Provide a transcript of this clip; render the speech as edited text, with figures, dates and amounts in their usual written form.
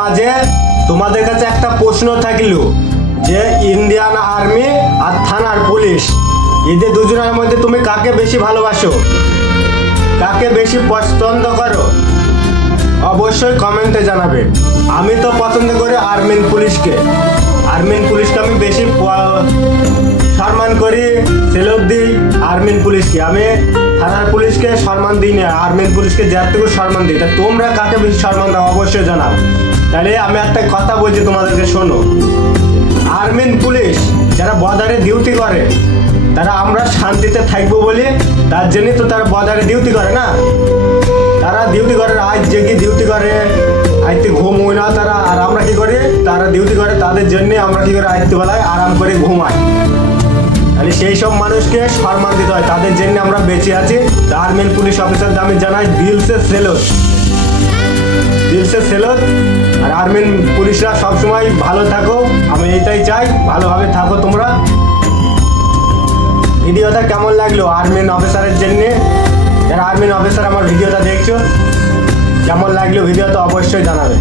মাঝে তোমাদের কাছে একটা প্রশ্ন থাকলো যে ইন্ডিয়ান আর্মি আর থানার পুলিশ, এদের দুজনের মধ্যে তুমি কাকে বেশি ভালোবাসো, কাকে বেশি পছন্দ করো? অবশ্যই কমেন্টে জানাবে। আমি তো পছন্দ করি আর্মিন পুলিশকে। আর্মিন পুলিশকে আমি বেশি সম্মান করি, সেলুট দিই আর্মিন পুলিশকে। আমি থানার পুলিশকে সম্মান দিই না, আর্মিন পুলিশকে যতটুকু সম্মান দিই। তা তোমরা কাকে বেশি সম্মান দাও অবশ্যই জানাও। তাহলে আমি একটা কথা বলছি তোমাদেরকে, শোনো। আর্মিন পুলিশ যারা বর্ডারে ডিউটি করে, তারা আমরা শান্তিতে থাকবো বলে তার জন্যই তো তারা বর্ডারে ডিউটি করে না। তারা ডিউটি করে, আজ জেগে ডিউটি করে, আইতে ঘুম হয় না তারা। আর আমরা কি করি, তারা ডিউটি করে তাদের জন্যে আমরা কি করে আইতেবেলায় আরাম করে ঘুমাই। তাহলে সেই সব মানুষকে সম্মান দিতে হয়, তাদের জন্য আমরা বেঁচে আছি। আর্মিন পুলিশ অফিসার আমি জানাই দিল সে সেলুট, দিল সে সেলুট। আর আর্মিন পুলিশরা সবসময় ভালো থাকো, আমি এটাই চাই, ভালোভাবে থাকো তোমরা। ভিডিওটা কেমন লাগলো আর্মিন অফিসারের জন্যে? যারা আর্মিন অফিসার আমার ভিডিওটা দেখছো, কেমন লাগলো ভিডিওটা অবশ্যই জানাবে।